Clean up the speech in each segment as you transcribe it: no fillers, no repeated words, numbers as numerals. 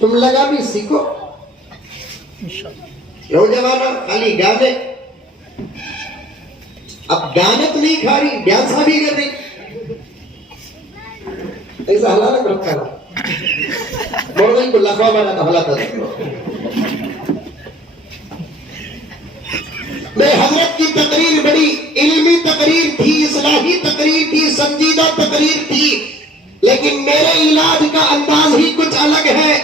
تم لگا بھی سیکھو. نوجوانوں خالی گانے، اب گانے تو نہیں کھا رہی، ڈانسا بھی کر رہی. ایسا حالات رکھا رہا مولوی کو لکھوا بنا تھا حالات میں. حضرت کی تقریر بڑی علمی تقریر تھی، اصلاحی تقریر تھی، سنجیدہ تقریر تھی، لیکن میرے علاج کا انداز ہی کچھ الگ ہے.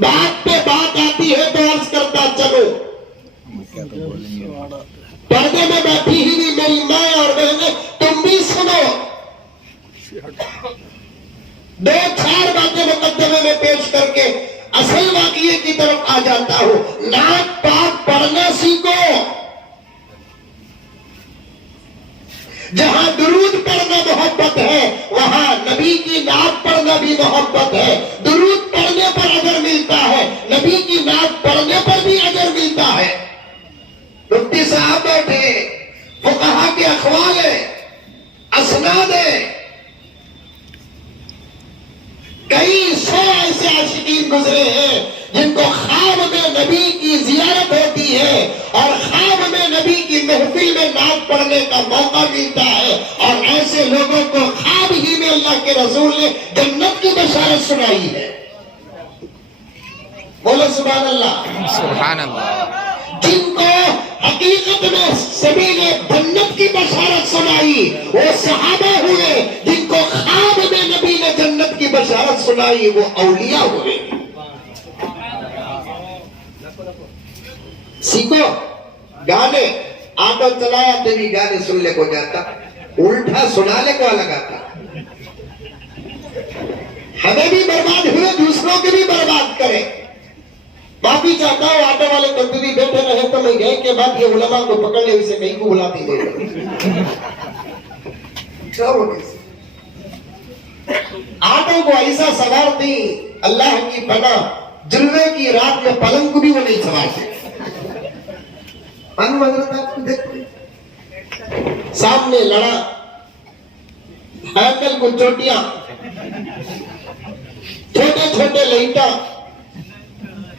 بات پہ بات آتی ہے تو عرض کرتا چلو. پردے میں بیٹھی ہی نہیں میری ماں اور بہنیں، تم بھی سنو. 2-4 باتیں مقدمے میں پیش کر کے اصل واقعے کی طرف آ جاتا ہوں. نعت پاک پڑھنا سیکھو. جہاں درود پڑھنا محبت ہے وہاں نبی کی نعت پڑھنا بھی محبت ہے. درود پڑھنے پر اجر ملتا ہے، نبی کی نعت پڑھنے پر بھی اجر ملتا ہے. مفتی صاحب بیٹھے، فقہا کے اقوال ہیں، اسناد ہیں. کئی 100 ایسے عاشقین گزرے ہیں جن کو خواب میں نبی کی زیارت ہوتی ہے اور خواب میں نبی کی محفل میں نعت پڑھنے کا موقع ملتا ہے، اور ایسے لوگوں کو خواب ہی میں اللہ کے رسول نے جنت کی بشارت سنائی ہے. بولو سبحان اللہ. سبحان اللہ. جن کو حقیقت میں سبھی نے جنت کی بشارت سنائی وہ صحابہ ہوئے، جن کو خواب میں نبی نے جنت کی بشارت سنائی وہ اولیاء ہوئے. سیکھو. گانے آٹو چلایا تو بھی گانے سننے کو جاتا، الٹا سنانے کو لگاتا. ہمیں بھی برباد ہوئے، دوسروں کے بھی برباد کرے. معافی چاہتا ہوں آٹو والے کبھی بھی بیٹھے رہے تو میں گئے کے بعد یہ علماء کو پکڑ لے اسے کہیں کو بلاتی دے. آٹو کو ایسا سوار دی اللہ کی پناہ، جلوے کی رات میں پلنگ کو بھی وہ نہیں سوار سکتے. حضرت آپ کو دیکھتے سامنے لڑا، ہیکل کو چوٹیاں، چھوٹے چھوٹے لائٹاں،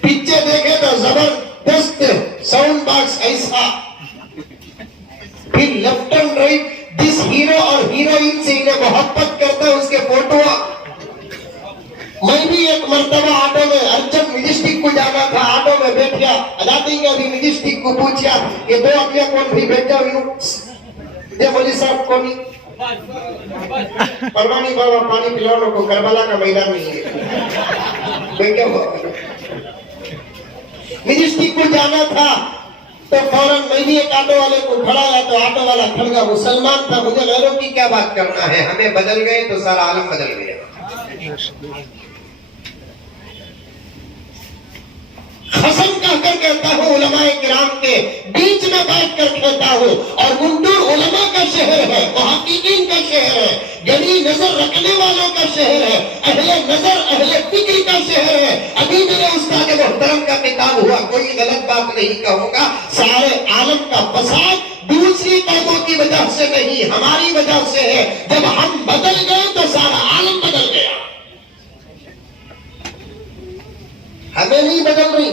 پیچھے دیکھے تو زبردست ساؤنڈ باکس ایسا. پھر لیفٹ اینڈ رائٹ جس ہیرو اور ہیروئن سے انہیں محبت کرتا ہے اس کے فوٹو. میں بھی ایک مرتبہ آٹو میں ارجنٹ مجسٹک کو جانا تھا، آٹو میں بیٹھ گیا. اجاتی کہ ابھی مجسٹک کو پوچھا کہ 2 اپنے کون بھی بیٹھ جاؤ یہ مولوی صاحب کونی پروانی بابا پانی پلاؤ کو کربلا کا میدان نہیں ہے. میں کیا ہوا مجسٹک کو جانا تھا تو فوراً میں بھی ایک آٹو والے کو کھڑایا تو آٹو والا کھڑ گیا. مسلمان تھا، مجھے غیروں کی کیا بات کرنا ہے، ہمیں بدل گئے تو سارا عالم بدل گیا. قسم کہہ کر کہتا ہوں علماء کرام کے بیچ میں بیٹھ کر کہتا ہوں، اور گنٹور علماء کا شہر ہے، محققین کا شہر ہے، گڑی نظر رکھنے والوں کا شہر ہے، اہل نظر اہل فکر کا شہر ہے. ابھی میرے استاد محترم کا خطاب ہوا، کوئی غلط بات نہیں کہوں گا. سارے عالم کا فساد دوسری قوموں کی وجہ سے نہیں ہماری وجہ سے ہے. جب ہم بدل گئے تو سارا عالم بدل گیا. ہمیں نہیں بدل رہی.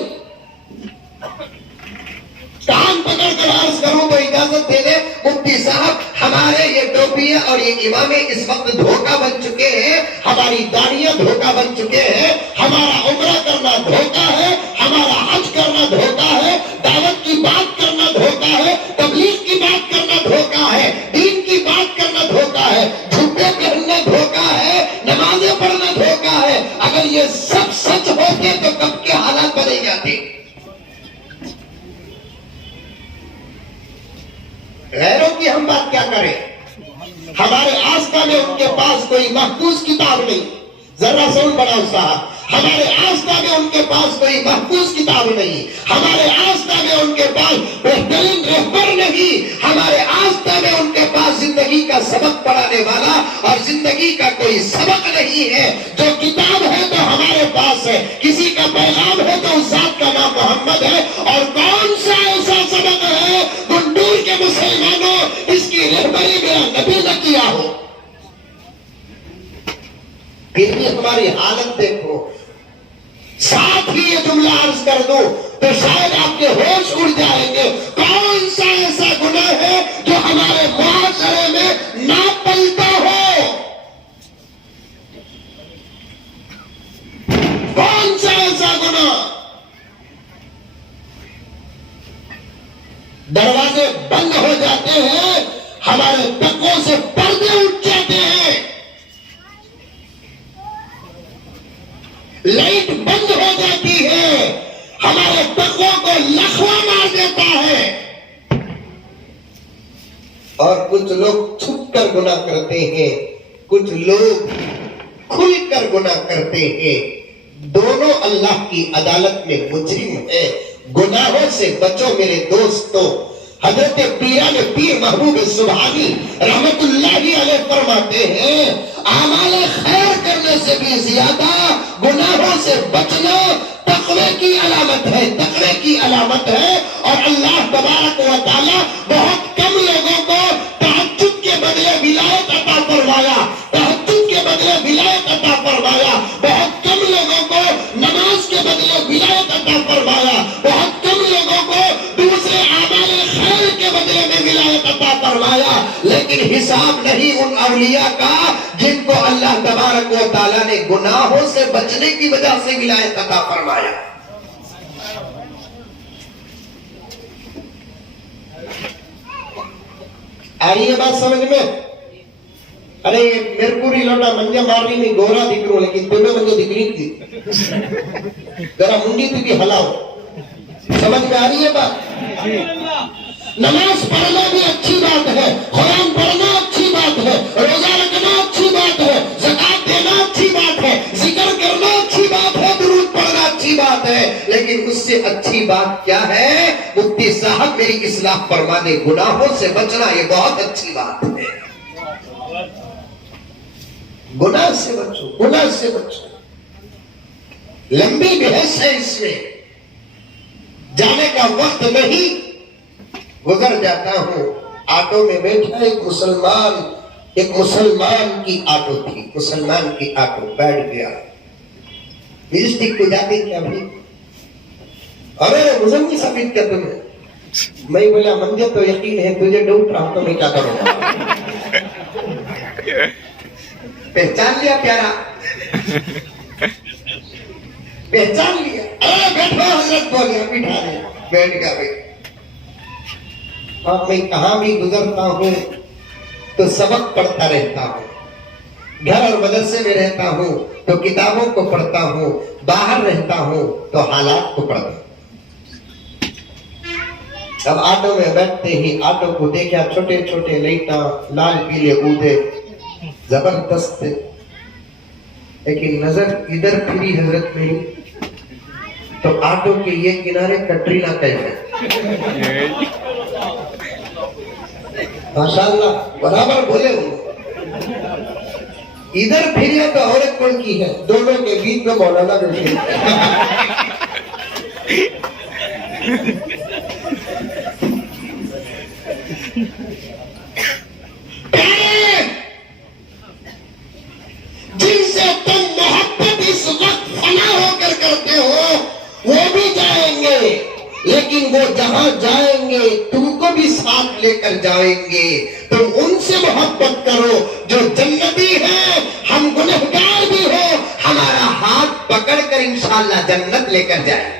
کان پکڑ کر عرض کروں تو اجازت دے دے مفتی صاحب، ہمارے یہ ٹوپیاں اور یہ امامے اس وقت دھوکہ بن چکے ہیں، ہماری داڑیاں دھوکہ بن چکے ہیں، ہمارا عمرہ کرنا دھوکہ ہے، ہمارا حج کرنا دھوکہ ہے، دعوت کی بات کرنا دھوکہ ہے، تبلیغ کی بات کرنا دھوکہ ہے، دین کی بات کرنا دھوکہ ہے، جھوٹے پہننا دھوکہ ہے، نمازیں پڑھنا دھوکہ ہے. اگر یہ سب سچ ہوتے تو کب کے حالات بدل جاتے. غیروں کی ہم بات کیا کریں. ہمارے آستہ میں ان کے پاس کوئی محفوظ کتاب نہیں. ذرا ساؤنڈ بڑھاؤ صاحب. ہمارے آستہ میں ان کے پاس کوئی محفوظ کتاب نہیں. ہمارے آستہ میں ان کے پاس بہترین رہبر نہیں. ہمارے آستہ میں ان کے پاس زندگی کا سبق پڑھانے والا اور زندگی کا کوئی سبق نہیں ہے. جو کتاب ہے تو ہمارے پاس ہے، کسی کا پیغام ہے تو اس ذات کا نام محمد ہے. اور کون سا ایسا سبق ہے گنٹور کے مسلمانوں اس کی رہبری میرا نبی نہ کیا ہو. پھر بھی ہماری حالت دیکھو. ساتھ ہی یہ جملہ عرض کر دو تو شاید آپ کے ہوش اڑ جائیں گے. کون سا ایسا گناہ ہے جو ہمارے معاشرے میں نہ پلتا ہو؟ کون سا ایسا گناہ؟ دروازے بند ہو جاتے ہیں، ہمارے تقووں سے پردے اٹھ جاتے ہیں، لائٹ بند ہو جاتی ہے، ہمارے تقووں کو لخوا مار دیتا ہے. اور کچھ لوگ چھپ کر گناہ کرتے ہیں، کچھ لوگ کھل کر گناہ کرتے ہیں. دونوں اللہ کی عدالت میں مجرم ہے. گناہوں سے بچو میرے دوستوں. حضرت پیران پیر محبوب سبحانی رحمت اللہ علیہ فرماتے ہیں اعمال خیر کرنے سے بھی زیادہ گناہوں سے بچنا تقوی کی علامت ہے، تقوی کی علامت ہے. اور اللہ تبارک و تعالی بہت کم لوگوں کو تہجد کے بدلے ولایت عطا فرمایا، تہجد کے بدلے ولایت عطا فرمایا. بہت کم لوگوں کو نماز کے بدلے ولایت عطا فرمایا. بہت کم لوگوں کو دوسرے اعمال خیر کے بدلے میں ولایت عطا فرمایا. لیکن حساب نہیں ان اولیاء کا جن کو اللہ تبارک و تعالیٰ نے گناہوں سے بچنے کی وجہ سے ولایت عطا فرمایا. آ رہی ہے بات سمجھ میں؟ ارے میرے کو لوٹا منجا مار رہی نہیں، گورا دکھ رہا لیکن تمہیں منجا دکھ رہی تھی، ذرا منڈی تھی بھی ہلاؤ. سمجھ میں آ رہی ہے بات؟ نماز پڑھنا بھی اچھی بات ہے، قرآن پڑھنا اچھی بات ہے، روزہ رکھنا اچھی بات ہے، زکات دینا اچھی بات ہے، ذکر کرنا اچھی بات ہے، درود پڑھنا اچھی بات ہے. لیکن اس سے اچھی بات کیا ہے؟ مفتی صاحب میری اصلاح فرما دے. گناہوں سے بچنا یہ بہت اچھی بات ہے. گناہ سے بچو، گناہ سے بچو. لمبی بحث ہے اس میں، جانے کا وقت نہیں. گزر جاتا ہوں، آٹو میں بیٹھا ایک مسلمان کی آٹو تھی، مسلمان کی آٹو. بیٹھ گیا، مجسٹک کو جاتے کیا بھائی؟ ارے مزمل ثابت کیا تمہیں؟ میں بولا مجھے تو یقین ہے تجھے ڈوٹ رہا ہوں تو میں کیا کروں گا. پہچان لیا پیارا، پہچان لیا. بیٹھا حضرت بولیا، بٹھا دیا، بیٹھ گیا بھائی. اور میں کہاں بھی گزرتا ہوں تو سبق پڑھتا رہتا ہوں. گھر اور مدرسے میں رہتا ہوں تو کتابوں کو پڑھتا ہوں، باہر رہتا ہوں تو حالات کو پڑھتا ہوں. اب آٹو میں بیٹھتے ہی آٹو کو دیکھا، چھوٹے چھوٹے لائٹاں، لال پیلے اودے زبردست تھے. لیکن نظر ادھر پھری حضرت میں تو آٹو کے یہ کنارے کٹرینا کیف ہے. ماشاءاللہ برابر بولے ہوں. ادھر پھریا تو عورت کون کی ہے؟ دونوں کے بیچ میں مولانا بیٹھے. جن سے تم محبت اس وقت فنا ہو کر کرتے ہو وہ بھی جائیں گے، لیکن وہ جہاں جائیں گے تم کو بھی ساتھ لے کر جائیں گے. تم ان سے محبت کرو جو جنتی ہیں، ہم گنہگار بھی ہو، ہمارا ہاتھ پکڑ کر انشاءاللہ جنت لے کر جائیں گے.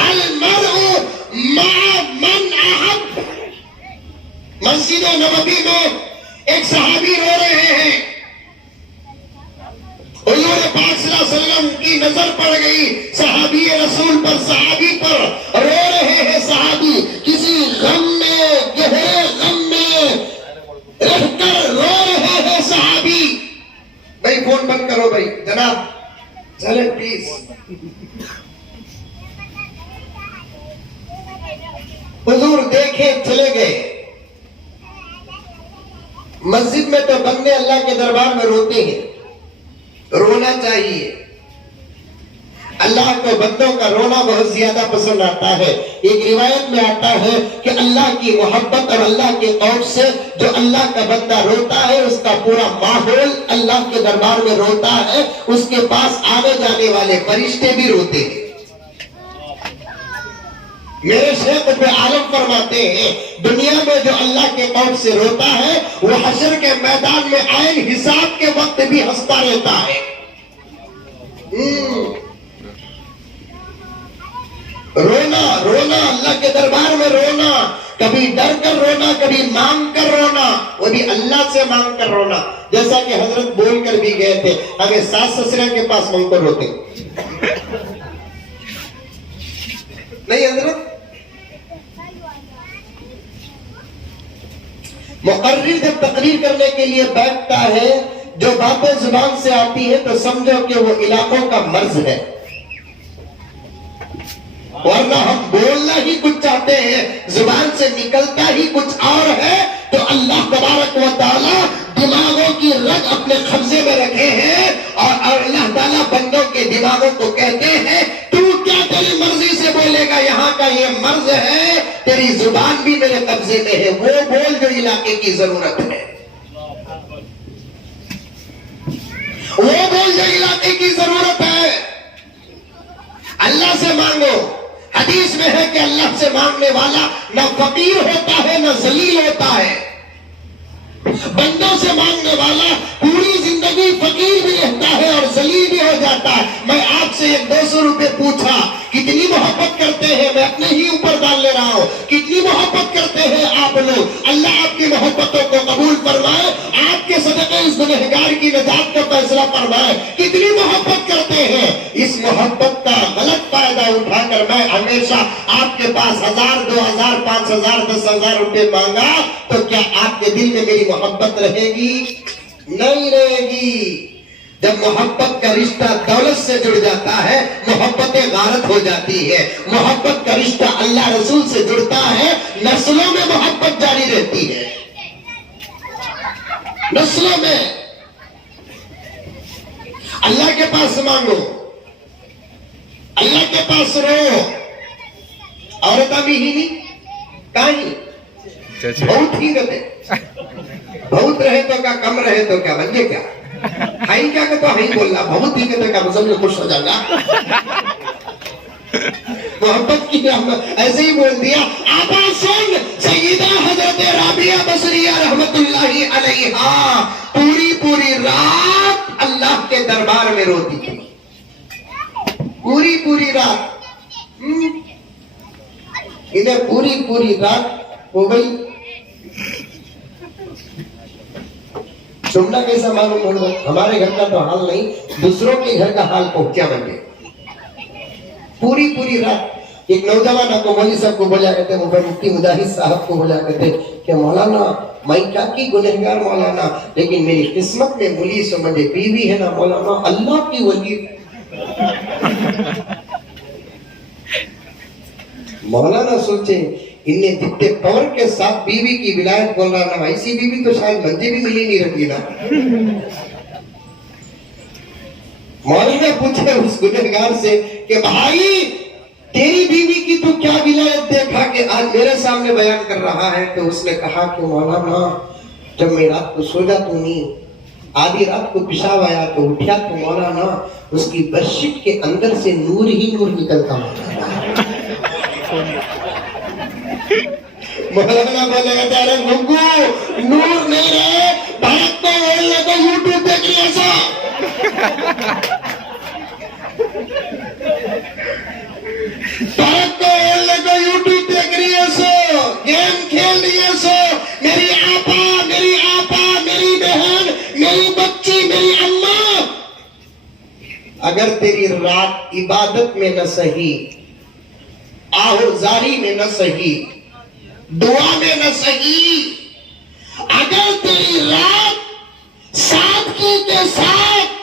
المرء مع من احب. مسجد نبوی میں ایک صحابی رو رہے ہیں، حضور پاک صلی اللہ علیہ وسلم کی نظر پڑ گئی صحابی رسول پر، صحابی پر. رو رہے ہیں صحابی، کسی غم میں، گہرے غم میں رہ کر رو رہے ہیں صحابی. بھائی فون بند کرو بھائی، جناب چلے پلیز. حضور دیکھے چلے گئے. مسجد میں تو بندے اللہ کے دربار میں روتے ہیں، رونا چاہیے. اللہ کو بندوں کا رونا بہت زیادہ پسند آتا ہے. ایک روایت میں آتا ہے کہ اللہ کی محبت اور اللہ کے خوف سے جو اللہ کا بندہ روتا ہے اس کا پورا ماحول اللہ کے دربار میں روتا ہے. اس کے پاس آنے جانے والے فرشتے بھی روتے ہیں. میرے شیخ عالم فرماتے ہیں دنیا میں جو اللہ کے خوف سے روتا ہے وہ حشر کے میدان میں عین حساب کے وقت بھی ہنستا رہتا ہے. رونا رونا اللہ کے دربار میں رونا، کبھی ڈر کر رونا، کبھی مانگ کر رونا، وہ بھی اللہ سے مانگ کر رونا. جیسا کہ حضرت بول کر بھی گئے تھے ہمیں ساس سسرے کے پاس مانگ کر روتے نہیں حضرت. مقرر جب تقریر کرنے کے لیے بیٹھتا ہے جو باتیں زبان سے آتی ہے تو سمجھو کہ وہ علاقوں کا مرض ہے، ورنہ ہم بولنا ہی کچھ چاہتے ہیں زبان سے نکلتا ہی کچھ اور ہے. تو اللہ تبارک و تعالی دماغوں کی رگ اپنے قبضے میں رکھے ہیں اور اللہ تعالیٰ بندوں کے دماغوں کو کہتے ہیں تو کیا تیری مرضی سے بولے گا، یہاں کا یہ مرض ہے، تیری زبان بھی میرے قبضے میں ہے، وہ بول جو علاقے کی ضرورت ہے، وہ بول جو علاقے کی ضرورت ہے. اللہ سے مانگو. حدیث میں ہے کہ اللہ سے مانگنے والا نہ فقیر ہوتا ہے نہ ذلیل ہوتا ہے. بندوں سے مانگنے والا پوری زندگی فقیر بھی رہتا ہے اور ذلیل بھی ہو جاتا ہے. میں آپ سے 200 روپے پوچھا کتنی محبت کرتے ہیں، میں اپنے ہی اوپر ڈال لے رہا ہوں، کتنی محبت کرتے ہیں آپ لوگ. اللہ آپ کی محبتوں کو قبول فرمائے، آپ کے صدقے اس گنہگار کی نجات کا فیصلہ فرمائے. کتنی محبت کرتے ہیں. اس محبت کا غلط فائدہ اٹھا کر میں ہمیشہ آپ کے پاس 1000 2000 5000 10000 روپے مانگا تو کیا آپ کے دل میں میری محبت رہے گی؟ نہیں رہے گی. جب محبت کا رشتہ دولت سے جڑ جاتا ہے محبت غارت ہو جاتی ہے. محبت کا رشتہ اللہ رسول سے جڑتا ہے نسلوں میں محبت جاری رہتی ہے. نسلوں میں اللہ کے پاس مانگو، اللہ کے پاس رو. عورتہ بھی ہی نہیں کہیں بہت ہی رہتے، بہت رہے تو کیا کم رہے تو کیا بن گئے کیا ہائی کیا کہ تو ہائی بولنا بہت ہی کہتے کیا مزم میں خوش ہو جانا. محبت کی ایسے ہی بول دیا. آبا سن سیدہ حضرت رابعہ بصریہ رحمت اللہ علیہا پوری رات اللہ کے دربار میں روتی تھی. پوری رات انہیں پوری رات ہو گئی. سننا کیسا معلوم ہوگا؟ ہمارے گھر کا تو حال نہیں، دوسروں کے گھر کا حال پہنچا بن گئے. پوری رات ایک نوجوان کو مولوی صاحب کو بولا کرتے، مفتی مجاہد صاحب کو بولا کرتے کہ مولانا میں کیا کی گنہگار مولانا، لیکن میری قسمت میں ملی سو مجھے بیوی ہے نا مولانا اللہ کی ولی. مولانا سوچے انہیں جتنے پاور کے ساتھ بیوی کی ولایت بول رہا نا ایسی بیوی تو شاید مجھے بھی ملی نہیں رہتی نا. مولانا پوچھے اس گنہگار سے کہ بھائی تیری بیوی کی تو کیا ولایت دیکھا کہ آج میرے سامنے بیان کر رہا ہے؟ تو اس نے کہا کہ مولانا جب میں رات کو سو جاتا ہوں آدھی رات کو پیشاب آیا تو اٹھیا تو مولانا اس کی برشٹ کے اندر سے نور ہی نور نکلتا مولانا. مولانا بولے گا تیرے گھنگو نور نہیں رہے بھارت کو بولنے کو یوٹیوب دیکھ لیا سا. بھارت کو بولنے کو یوٹیوب دیکھ رہی ہے سو، گیم کھیل رہی ہے سو. میری آپا میری بہن میری بچی میری اماں اگر تیری رات عبادت میں نہ سہی، آہوزاری میں نہ سہی، دعا میں نہ سہی، اگر تیری رات سادگی کے ساتھ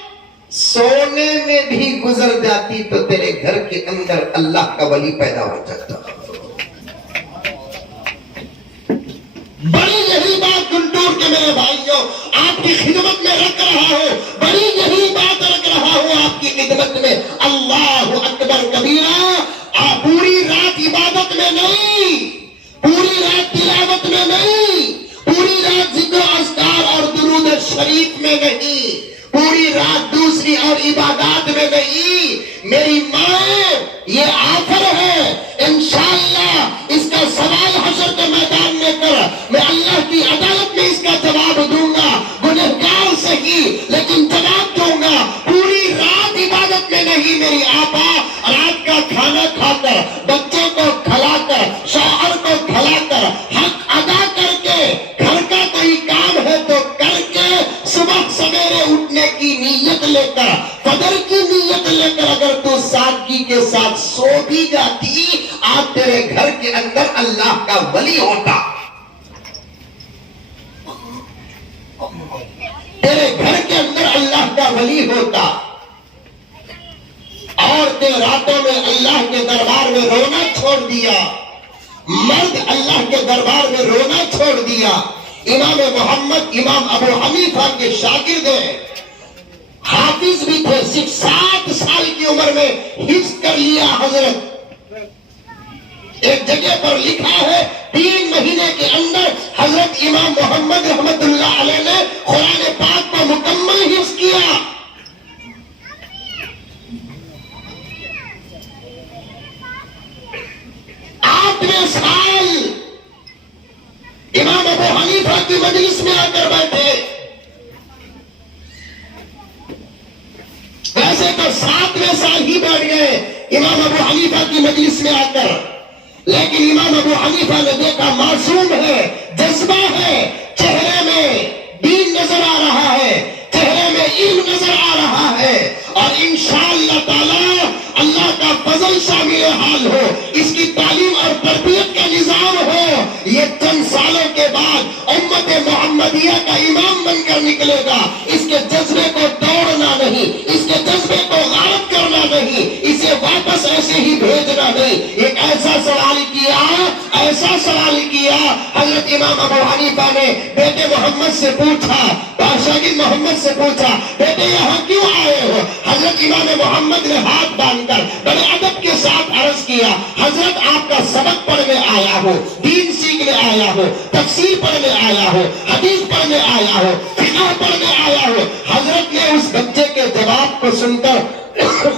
سونے میں بھی گزر جاتی تو تیرے گھر کے اندر اللہ کا ولی پیدا ہو جاتا. بڑی یہی بات گنٹور کے میرے بھائیوں آپ کی خدمت میں رکھ رہا ہوں، بڑی یہی بات رکھ رہا ہوں آپ کی خدمت میں اللہ اکبر کبیرہ. آپ پوری رات عبادت میں نہیں، پوری رات تلاوت میں نہیں، پوری رات ذکر و اذکار اور درود شریف میں نہیں، پوری رات دوسری اور عبادات میں نہیں. میری ماں یہ آفر ہے، انشاءاللہ اس کا سوال حشر کے میدان میں کر، میں اللہ کی عدالت میں اس کا جواب دوں گا. گنہگار صحیح لیکن جواب دوں گا. پوری رات عبادت میں نہیں میری آپا، رات کا کھانا کھا کر، بچوں کو کھلا کر، شوہر کو کھلا کر، حق ادا کر کے، گھر کا کوئی کام ہے تو کر کے، صبح سویرے اٹھنے کی نیت لے کر، فجر کی نیت لے کر اگر تو سادگی کے ساتھ سو بھی جاتی، آج تیرے گھر کے اندر اللہ کا ولی ہوتا، تیرے گھر کے اندر اللہ کا ولی ہوتا. عورتیں راتوں میں اللہ کے دربار میں رونا چھوڑ دیا، مرد اللہ کے دربار میں رونا چھوڑ دیا. امام محمد امام ابو حنیفہ کے شاگرد ہیں، حافظ بھی تھے، صرف 7 سال کی عمر میں حفظ کر لیا حضرت. ایک جگہ پر لکھا ہے 3 مہینے کے اندر حضرت امام محمد رحمت اللہ علیہ نے قرآن پاک کو مکمل حفظ کیا. آٹھویں سال امام ابو حنیفہ کی مجلس میں آ کر بیٹھے. ویسے تو 7ویں سال ہی بیٹھ گئے امام ابو حنیفہ کی مجلس میں آ کر، لیکن امام ابو حنیفہ نے دیکھا معصوم ہے، جذبہ ہے، چہرے میں دین نظر آ رہا ہے، چہرے میں علم نظر آ رہا ہے، اور انشاءاللہ تعالی اللہ کا فضل شامل حال ہو، اس کی تعلیم اور تربیت کا نظام ہو. یہ چند سالوں کے بعد امت محمدیہ کا امام بن کر نکلے گا. اس کے جذبے کو توڑنا نہیں، اس کے جذبے کو غائب کرنا نہیں، اسے واپس ایسے ہی بھیجنا نہیں. ایک ایسا سوال کیا، ایسا سوال کیا، حضرت امام ابو حنیفہ نے بیٹے محمد سے پوچھا، شاگرد محمد سے پوچھا، بیٹے یہاں کیوں آئے ہو؟ حضرت امام محمد نے ہاتھ باندھ کر بڑے ادب کے ساتھ عرض کیا، حضرت آپ کا سبق پڑھنے آیا ہو، دین سیکھنے آیا ہو، تفسیر پڑھنے آیا ہو، حدیث پڑھنے آیا ہو، فقہ پڑھنے آیا ہو. حضرت نے اس بچے کے جواب کو سن کر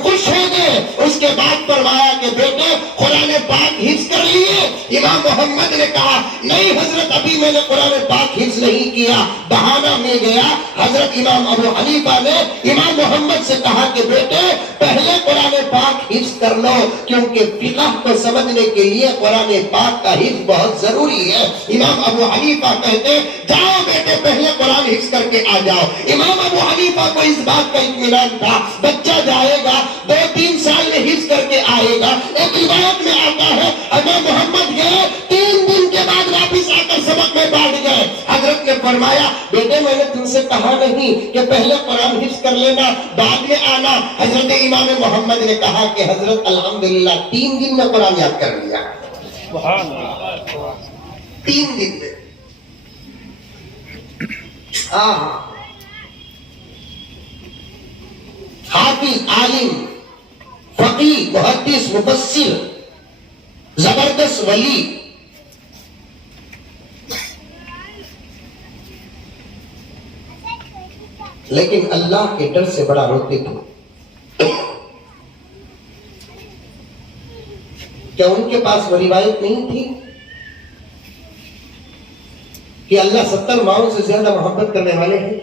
خوش ہو گئے. اس کے بعد فرمایا کہ بیٹے قرآن پاک حفظ کر لیے؟ امام محمد نے کہا نہیں حضرت، ابھی میں نے قرآن پاک حفظ نہیں کیا، بہانہ مل گیا. حضرت امام ابو حنیفہ نے امام محمد سے کہا کہ بیٹے پہلے قرآن پاک حفظ کر لو، کیونکہ فقہ کو سمجھنے کے لیے قرآن پاک کا حفظ بہت ضروری ہے. امام ابو حنیفہ کہتے جاؤ بیٹے پہلے قرآن حفظ کر کے آ جاؤ. امام ابو حنیفہ کو اس بات کا اطمینان تھا، بچہ جائے گا 2-3 سال میں حفظ کر کے آئے گا. ایک روایت میں آتا ہے امام محمد گئے، 3 دن کے بعد واپس آ کر سبق میں بیٹھ گئے. حضرت نے فرمایا بیٹے میں نے تم سے کہا نہیں کہ پہلے قرآن حفظ کر لینا بعد میں آنا؟ حضرت امام محمد نے کہا کہ حضرت الحمدللہ 3 دن میں قرآن یاد کر لیا. 3 دن میں. حافظ، عالم، فقیہ، محدث، مفسر، زبردست ولی. لیکن اللہ کے ڈر سے بڑا روتے تھے. کیا ان کے پاس وہ روایت نہیں تھی کہ اللہ 70 ماؤں سے زیادہ محبت کرنے والے ہیں؟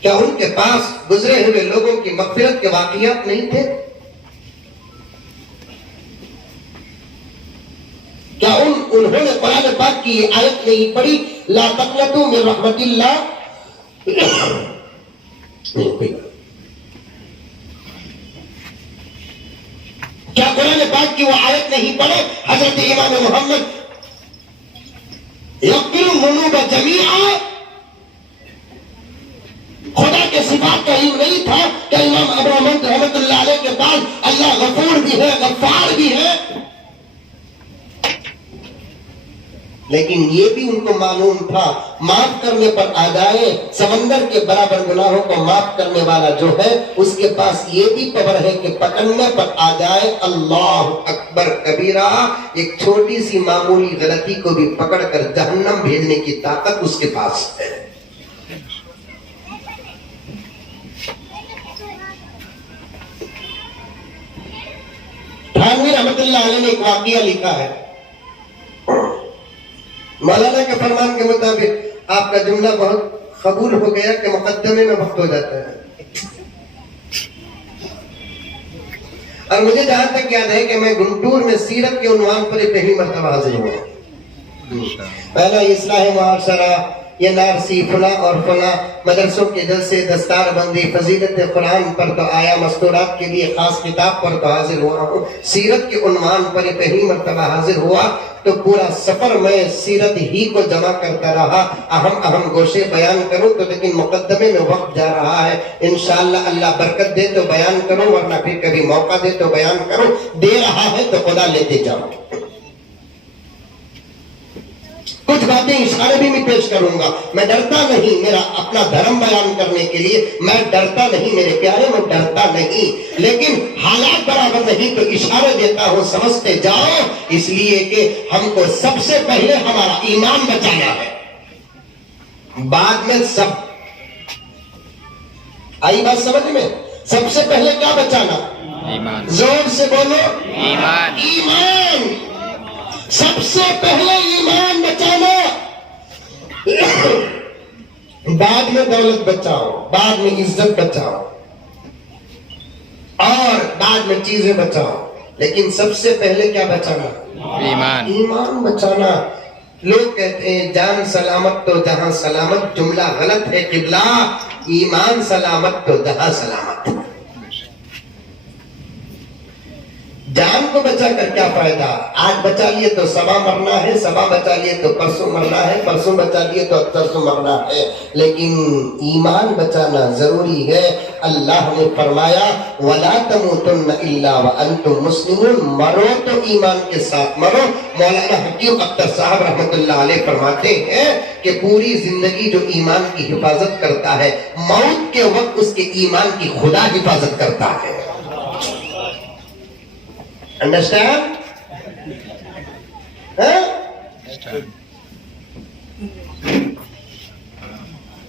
کیا ان کے پاس گزرے ہوئے لوگوں کی مغفرت کے واقعات نہیں تھے؟ کیا انہوں نے قرآن پاک کی یہ آیت نہیں پڑھی لا تقنطوا من رحمت اللہ؟ کیا قرآن پاک کی وہ آیت نہیں پڑھے؟ حضرت امام محمد یغفر الذنوب جمیعا. خدا کے صفات کا علم نہیں تھا کہ امام ابو حنیفہ رحمۃ اللہ علیہ کے پاس اللہ غفور بھی ہے، غفار بھی ہے. لیکن یہ بھی ان کو معلوم تھا معاف کرنے پر آ جائے سمندر کے برابر گناہوں کو معاف کرنے والا جو ہے اس کے پاس یہ بھی پاور ہے کہ پکڑنے پر آ جائے اللہ اکبر کبیرہ، ایک چھوٹی سی معمولی غلطی کو بھی پکڑ کر جہنم بھیجنے کی طاقت اس کے پاس ہے۔ تھانوی رحمت اللہ علیہ نے ایک واقعہ لکھا ہے، مولانا کے فرمان کے مطابق آپ کا جملہ بہت قبول ہو گیا کہ مقدمے میں وقت ہو جاتا ہے، اور مجھے جہاں تک یاد ہے کہ میں گنٹور میں سیرت کے عنوان پر پہلی مرتبہ حاضر ہوا۔ پہلا اصلاح معاشرہ، یہ نارسی فلاں اور فلاں مدرسوں کے جلسے، دستار بندی، فضیلت قرآن پر تو آیا، مستورات کے لیے خاص کتاب پر تو حاضر ہوا ہوں، سیرت کے عنوان پر پہلی مرتبہ حاضر ہوا تو پورا سفر میں سیرت ہی کو جمع کرتا رہا، اہم گوشے بیان کروں تو، لیکن مقدمے میں وقت جا رہا ہے، انشاءاللہ اللہ برکت دے تو بیان کروں، ورنہ پھر کبھی موقع دے تو بیان کروں، دے رہا ہے تو خدا لیتے جاؤ۔ کچھ باتیں اشارے بھی میں پیش کروں گا، میں ڈرتا نہیں، میرا اپنا دھرم بیان کرنے کے لیے میں ڈرتا نہیں میرے پیارے، میں ڈرتا نہیں، لیکن حالات برابر نہیں تو اشارے دیتا ہوں، سمجھتے جاؤ، اس لیے کہ ہم کو سب سے پہلے ہمارا ایمان بچانا ہے، بعد میں سب۔ آئی بات سمجھ میں؟ سب سے پہلے کیا بچانا؟ ایمان۔ زور سے بولو، ایمان۔ ایمان سب سے پہلے ایمان بچانا، بعد میں دولت بچاؤ، بعد میں عزت بچاؤ، اور بعد میں چیزیں بچاؤ، لیکن سب سے پہلے کیا بچانا؟ ایمان۔ ایمان بچانا۔ لوگ کہتے ہیں جان سلامت تو جہاں سلامت، جملہ غلط ہے قبلہ، ایمان سلامت تو جہاں سلامت۔ جان کو بچا کر کیا فائدہ؟ آج بچا لیے تو صبح مرنا ہے، صبح بچا لیے تو پرسوں مرنا ہے، پرسوں بچا لیے تو ترسوں مرنا ہے، لیکن ایمان بچانا ضروری ہے۔ اللہ نے فرمایا وَلَا تَمُوتُنَّ إِلَّا وَأَنْتُمْ مُسْلِمُونَ، مرو تو ایمان کے ساتھ مرو۔ مولانا حکیم اختر صاحب رحمت اللہ علیہ فرماتے ہیں کہ پوری زندگی جو ایمان کی حفاظت کرتا ہے، موت کے وقت اس کے ایمان کی خدا حفاظت کرتا ہے۔ Understand?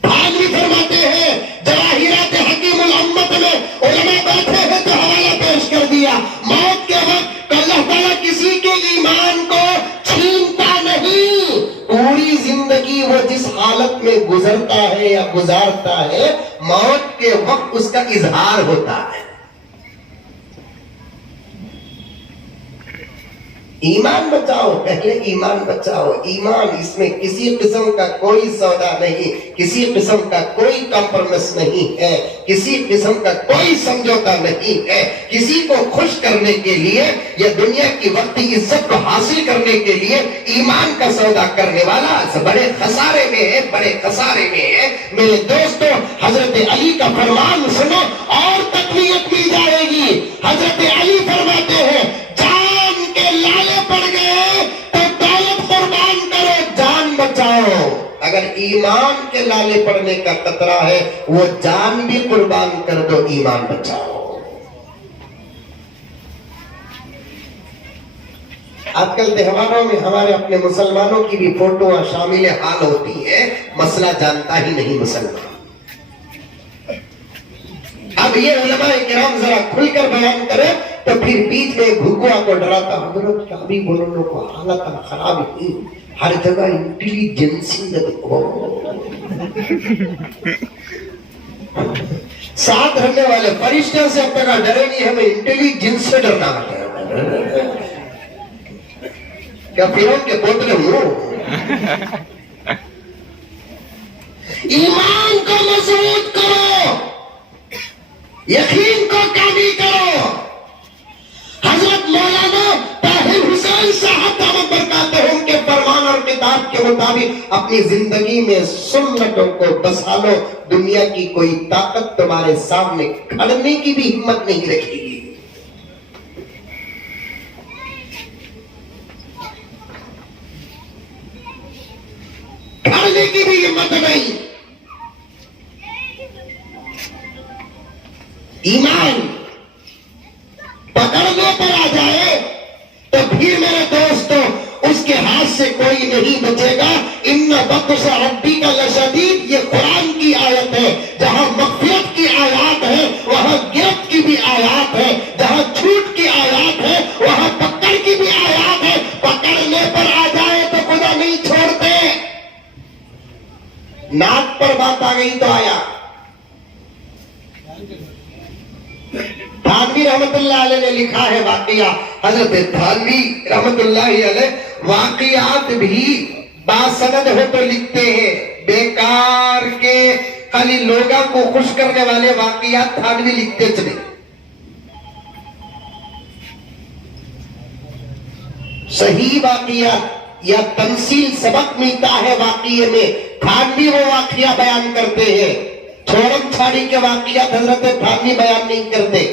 بھاگی فرماتے ہیں جواہرات حکیم الامت میں علماء بیٹھے ہیں تو حوالہ پیش کر دیا، موت کے وقت اللہ تعالیٰ کسی کے ایمان کو چھینتا نہیں، پوری زندگی وہ جس حالت میں گزرتا ہے یا گزارتا ہے، موت کے وقت اس کا اظہار ہوتا ہے۔ ایمان بچاؤ، پہلے ایمان بچاؤ۔ ایمان، اس میں کسی قسم کا کوئی سودا نہیں، کسی قسم کا کوئی کمپرومائز نہیں ہے، کسی قسم کا کوئی سمجھوتا نہیں ہے، کسی کو خوش کرنے کے لیے یا دنیا کی وقتی عزت کو حاصل کرنے کے لیے ایمان کا سودا کرنے والا بڑے خسارے میں ہے، بڑے خسارے میں ہے۔ میرے دوستو، حضرت علی کا فرمان سنو اور تقویت مل جائے گی۔ حضرت علی فرماتے ہیں لالے پڑ گئے تو دولت قربان کرو، جان بچاؤ۔ اگر ایمان کے لالے پڑنے کا خطرہ ہے وہ جان بھی قربان کر دو، ایمان بچاؤ۔ آج کل تہواروں میں ہمارے اپنے مسلمانوں کی بھی فوٹویں شامل حال ہوتی ہیں، مسئلہ جانتا ہی نہیں مسلمان۔ اب یہ علماء کرام ذرا کھل کر بیان کریں تو پھر بیچ میں بھوکوا کو ڈراتا، حضرت کیا بھی بولو کو حالت خراب ہی، ہر جگہ انٹیلیجنسی ساتھ رہنے والے فرشتوں سے اب تک ڈرے نہیں، ہمیں انٹیلیجنس سے ڈرنا ہے۔ کیا پیروں کے پوترے ہوں؟ ایمان کو مضبوط کرو، یقین کو کامل کرو۔ حضرت مولانا طاہر حسین صاحب دامت برکاتہم کے فرمان اور کتاب کے مطابق اپنی زندگی میں سنتوں کو بسا لو، دنیا کی کوئی طاقت تمہارے سامنے کھڑنے کی بھی ہمت نہیں رکھے گی۔ ڈھالنے کی بھی ہمت نہیں. ایمان پکڑنے پر آ جائے تو پھر میرے دوستوں اس کے ہاتھ سے کوئی نہیں بچے گا. ان بطش ربک لشدید، یہ قرآن کی آیت ہے. جہاں مغفرت کی آیات ہے وہاں گرفت کی بھی آیات ہے. جہاں چھوٹ کی آیات ہے وہاں پکڑ کی بھی آیات ہے. پکڑنے پر آ جائے تو خدا نہیں چھوڑتے. ناک پر بات آ گئی تو آیا. تھانوی رحمت اللہ علیہ نے لکھا ہے واقعہ. حضرت تھانوی رحمت اللہ علیہ واقعات بھی باسند ہو تو لکھتے ہیں. بیکار کے خالی لوگوں کو خوش کرنے والے واقعات تھانوی لکھتے چلے. صحیح واقعات یا تمثیل سبق ملتا ہے واقعے میں، تھانوی وہ واقعہ بیان کرتے ہیں. چھوڑم چھاڑی کے واقعات حضرت تھانوی بیان نہیں کرتے.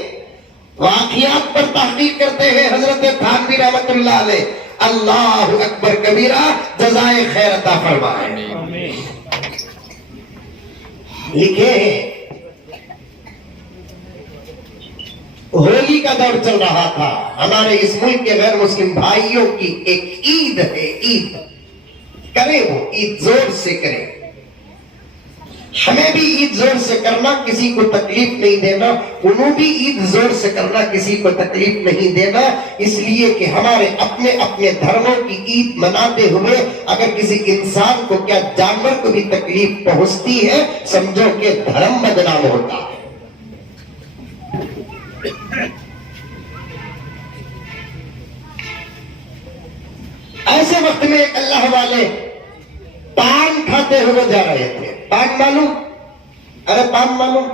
واقعات پر تحقیق کرتے ہیں حضرت تھانوی رحمت اللہ علیہ. اللہ اکبر کبیرہ، جزائے خیر عطا فرمائے. لکھے ہیں ہولی کا دور چل رہا تھا. ہمارے اس ملک کے غیر مسلم بھائیوں کی ایک عید ہے. عید کریں، وہ عید زور سے کریں. ہمیں بھی عید زور سے کرنا، کسی کو تکلیف نہیں دینا. انہوں بھی عید زور سے کرنا، کسی کو تکلیف نہیں دینا. اس لیے کہ ہمارے اپنے اپنے دھرموں کی عید مناتے ہوئے اگر کسی انسان کو کیا جانور کو بھی تکلیف پہنچتی ہے، سمجھو کہ دھرم بدنام ہوتا ہے. ایسے وقت میں ایک اللہ والے پان کھاتے ہوئے جا رہے تھے. پان معلوم؟ ارے پان معلوم؟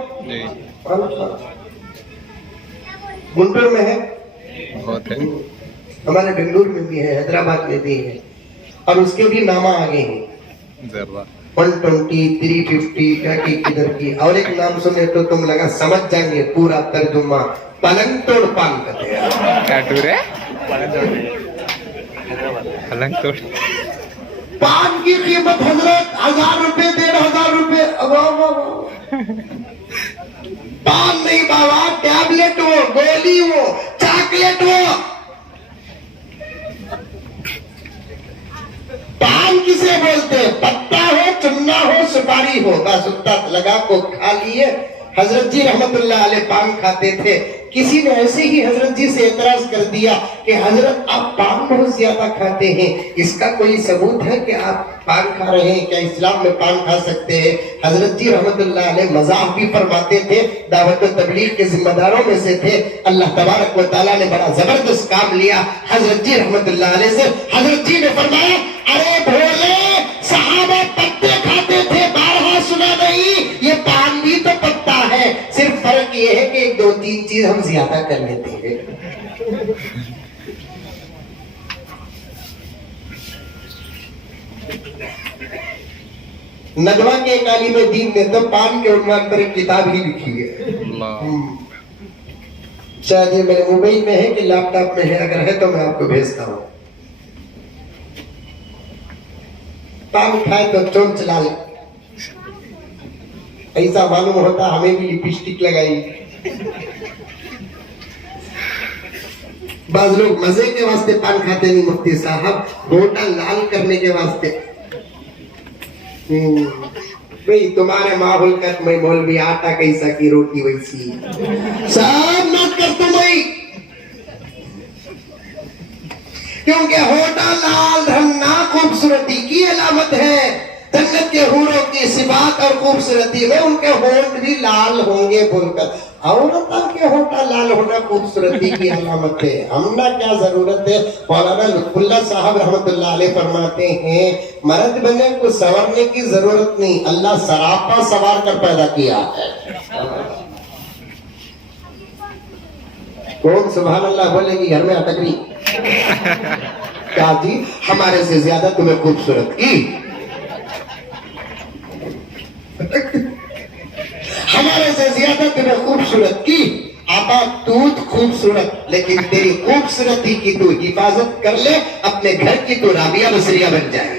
گنٹور میں ہے، ہمارے بنگلور میں بھی ہے، حیدرآباد میں بھی ہے، اور اس کے بھی نامہ آگے ہیں 120 350 کیا کی کدھر کی. اور ایک نام سنے تو تم لگا سمجھ جائیں گے پورا ترجمہ. پلنگ توڑ پان کہتے ہیں. پلنگ توڑ پان کی قیمت حضرت 1000 روپے 1500 روپے. پان نہیں بابا، ٹیبلٹ ہو، گولی ہو، چاکلیٹ ہو. پان کسے بولتے؟ پتا ہو، چنا ہو، سپاری ہو، بس اتنا لگا کو کھا لیے. حضرت جی رحمت اللہ علیہ پان کھاتے تھے. کسی نے ایسے ہی حضرت جی سے اعتراض کر دیا کہ حضرت آپ پان بہت زیادہ کھاتے ہیں، اس کا کوئی ثبوت ہے کہ آپ پان کھا رہے ہیں؟ کیا اسلام میں پان کھا سکتے ہیں؟ حضرت جی رحمت اللہ علیہ مذاق بھی فرماتے تھے، دعوت و تبلیغ کے ذمہ داروں میں سے تھے. اللہ تبارک و تعالیٰ نے بڑا زبردست کام لیا حضرت جی رحمت اللہ علیہ سے. حضرت جی نے فرمایا، ارے بھولے، صحابہ پتے کھاتے تھے، بارہا سنا نہیں؟ یہ پان بھی تو پتا ہے، صرف فرق یہ ہے کہ ایک دو تین چیز ہم زیادہ کر لیتے ہیں. ندوہ کے ایک عالم دین نے تو پان کے عنوان پر ایک کتاب ہی لکھی ہے. شاید یہ میرے موبائل میں ہے کہ لیپ ٹاپ میں ہے، اگر ہے تو میں آپ کو بھیجتا ہوں. پان کھائے تو چون چلا لے، ایسا معلوم ہوتا ہمیں بھی لپسٹک لگائی. بعض لوگ مزے کے واسطے پان کھاتے نہیں مفتی صاحب، روٹا لال کرنے کے واسطے. بھئی تمہارے ماحول کا میں مولوی، آٹا کیسا کی روٹی ویسی. صاحب مت کر تمہیں، کیونکہ ہوٹا لال رنگنا خوبصورتی کی علامت ہے. جنت کے حوروں کی صفات اور خوبصورتی میں ان کے ہونٹ بھی لال ہوں گے بول کر. عورتوں کے ہوٹا لال ہونا خوبصورتی کی علامت ہے. ہمنا کیا ضرورت ہے؟ مولانا لطف اللہ صاحب رحمت اللہ علیہ فرماتے ہیں، مرد بنے کو سنورنے کی ضرورت نہیں، اللہ سراپا سوار کر پیدا کیا ہے. کون سبحان اللہ بولے گی گھر میں اٹک رہی؟ کہا جی ہمارے سے زیادہ تمہیں خوبصورت کی، ہمارے سے زیادہ تمہیں خوبصورت کی. آپا دودھ خوبصورت، لیکن تیری خوبصورتی کی تو حفاظت کر لے، اپنے گھر کی تو رابعہ بصریہ بن جائے.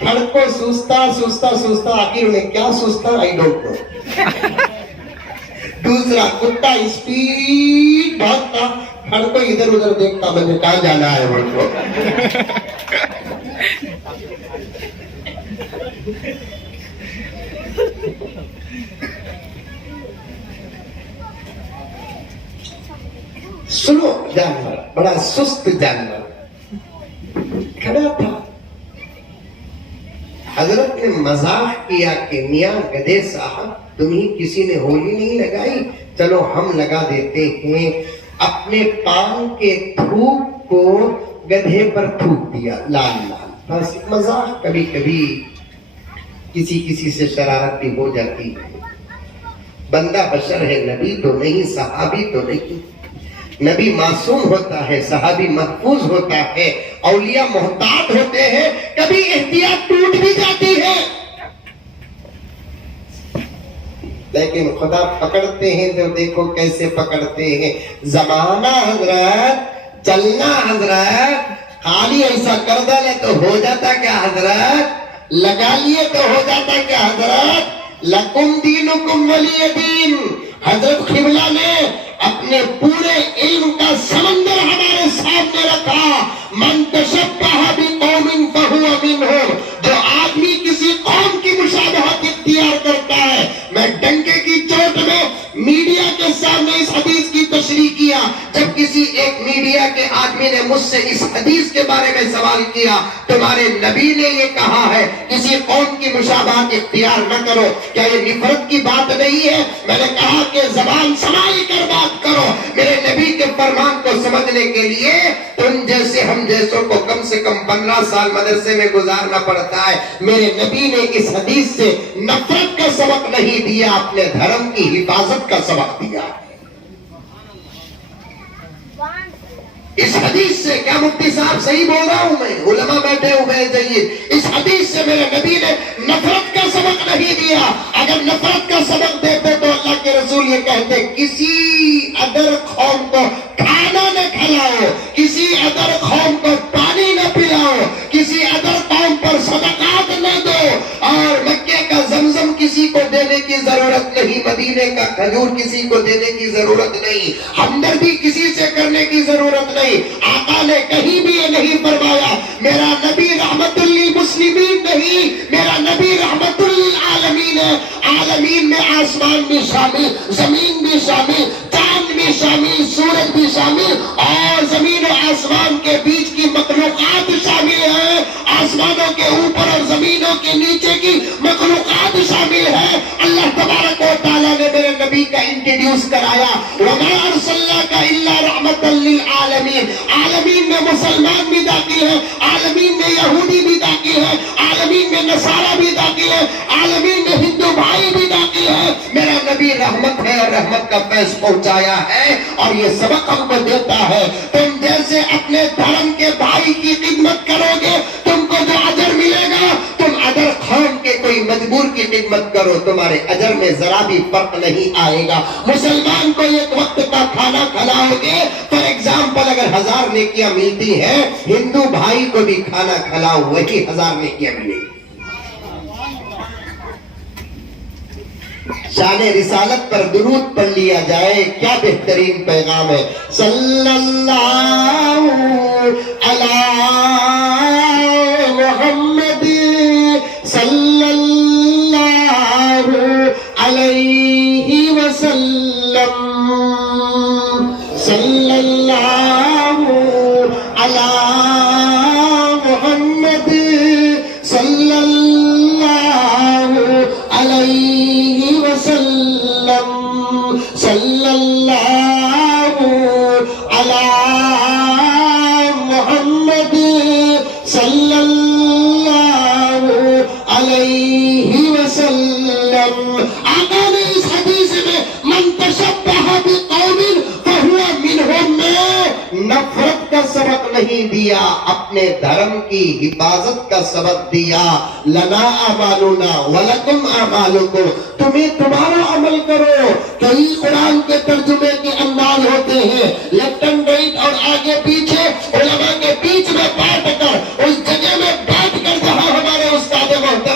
کھڑ کو سوچتا آخر انہیں کیا سوچتا آئی ڈونٹ نو. دوسرا کتا اسپیڈ بھاگتا، کھڑ کو ادھر ادھر دیکھتا، مجھے کہاں جانا ہے بڑھ کو. سنو، جانور بڑا سست جانور کھڑا تھا. حضرت نے مزاح کیا کہ میاں گدھے صاحب تمہیں کسی نے ہولی نہیں لگائی، چلو ہم لگا دیتے ہیں. اپنے پان کے تھوک کو گدھے پر تھوک دیا، لال لال. بس مزاح کبھی کبھی کسی سے شرارت بھی ہو جاتی ہے. بندہ بشر ہے، نبی تو نہیں، صحابی تو نہیں. نبی معصوم ہوتا ہے، صحابی محفوظ ہوتا ہے، اولیاء محتاط ہوتے ہیں، کبھی احتیاط ٹوٹ بھی جاتی ہے، لیکن خدا پکڑتے ہیں تو دیکھو کیسے پکڑتے ہیں. زمانہ حضرت، چلنا حضرت، خالی ایسا کر ڈالے تو ہو جاتا کیا حضرت، لگا لیے تو ہو جاتا کیا حضرت. لکم دینکم ولی دین. حضرت قبلہ نے اپنے پورے علم کا سمندر ہمارے سامنے رکھا. من تشبہ بقوم فہو منہم. جو آدمی کسی قوم کی مشابہت اختیار کرتا ہے، میں ڈنکے کی چوٹ میں میڈیا کے سامنے اس حدیث کی تشریح کیا. جب کسی ایک میڈیا کے آدمی نے مجھ سے اس حدیث کے بارے میں سوال کیا، تمہارے نبی نے یہ کہا ہے کسی قوم کی مشابہت اختیار نہ کرو، کیا یہ نفرت کی بات نہیں ہے؟ میں نے کہا کہ زبان سنبھال کر بات کرو. میرے نبی کے فرمان کو سمجھنے کے لیے تم جیسے ہم جیسوں کو کم سے کم 15 سال مدرسے میں گزارنا پڑتا ہے. میرے نبی نے اس حدیث سے نفرت کا سبق نہیں دیا، اپنے دھرم کی حفاظت کا سبق دیا. اس حدیث سے کیا مفتی صاحب صحیح بول رہا ہوں میں؟ علماء بیٹھے ہوئے ہیں جید. اس حدیث سے میرے نبی نے نفرت کا سبق نہیں دیا. اگر نفرت کا سبق دیتے تو اللہ کے رسول یہ کہتے کسی ادر قوم کو کھانا نہ کھلاؤ، کسی ادر قوم کو پانی نہ پلاؤ، کسی ادر قوم پر صدقات نہ دو، اور مکے کا زمزم کسی کو دینے کی ضرورت نہیں، مدینے کا کھجور کسی کو دینے کی ضرورت نہیں، ہمدردی کسی سے کرنے کی ضرورت نہیں. آقا نے کہیں بھی یہ نہیں فرمایا میرا نبی رحمت للمسلمین نہیں، میرا نبی رحمت للعالمین ہے. عالمین میں آسمان بھی شامل، زمین بھی شامل، چاند بھی شامل، سورج بھی شامل، اور زمین و آسمان کے بیچ کی مخلوقات شامل ہیں. آسمانوں کے اوپر اور زمینوں کے نیچے کی مخلوقات شامل ہے. اللہ تبارک و تعالیٰ نے میرے نبی کا انٹروڈیوس کرایا، وَمَا أَرْسَلْنَاكَ إِلَّا رَحْمَةً لِلْعَالَمِينَ. عالمین میں مسلمان بھی داخل ہے، عالمین میں یہودی بھی داخل ہے، عالمین میں نصارہ بھی داخل ہے، عالمین میں ہندو بھائی بھی داخل ہے. میرا نبی رحمت ہے اور رحمت کا فیض پہنچایا ہے، اور یہ سبق ہم کو دیتا ہے تم جیسے اپنے دھرم کے بھائی کی خدمت کرو گے تم کو جو اجر ملے گا، تم ادر قوم کے کوئی مجبور کی خدمت کرو تمہارے اجر میں ذرا بھی فرق نہیں آئے گا. مسلمان کو ایک وقت کا کھانا کھلاؤ گے، فار ایگزامپل اگر 1000 نیکیاں ملتی ہیں، ہندو بھائی کو بھی کھانا کھلاؤ وہی 1000 نیکیاں ملیں گی. شان رسالت پر درود پڑھ لیا جائے، کیا بہترین پیغام ہے. صلی اللہ علی محمد صلی اللہ علیہ وسلم، صلی اللہ علی محمد صلی اللہ علیہ وسلم، صلی اللہ علی محمد صلی اللہ علیہ وسلم. آقا نے اس حدیث میں من تشبہ بقوم فہو منہم میں نفرت کا سبق نہیں دیا، اپنے دھرم کی حفاظت کا سبق دیا. لنا اعمالنا ولکم اعمالکم. تمہیں تمہارا عمل کرو. کئی قرآن کے ترجمے کے انداز ہوتے ہیں، لیفٹ اینڈ رائٹ اور آگے پیچھے، علماء کے بیچ میں بیٹھ کر اس جگہ میں بیٹھ کر جہاں ہمارے استاد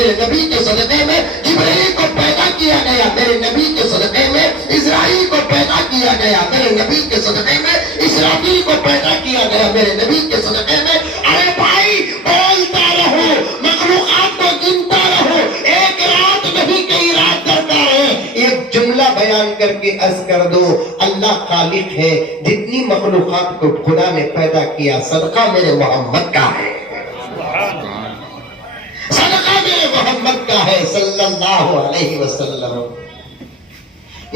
میرے نبی کے صدقے میں جبرائیل کو پیدا کیا گیا، میرے نبی کے صدقے میں اسرائیل کو پیدا کیا گیا، میرے نبی کے صدقے میں اسرافیل کو پیدا کیا گیا، میرے نبی کے صدقے میں۔ ارے بھائی بولتا رہو، مخلوقات کو گنتا رہو، ایک رات نہیں کئی رات کرتا ہے۔ ایک جملہ بیان کر کے عرض کر دو، اللہ خالق ہے، جتنی مخلوقات کو خدا نے پیدا کیا صدقہ میرے محمد کا ہے، صدقہ میرے محمد کا ہے صلی اللہ علیہ وسلم۔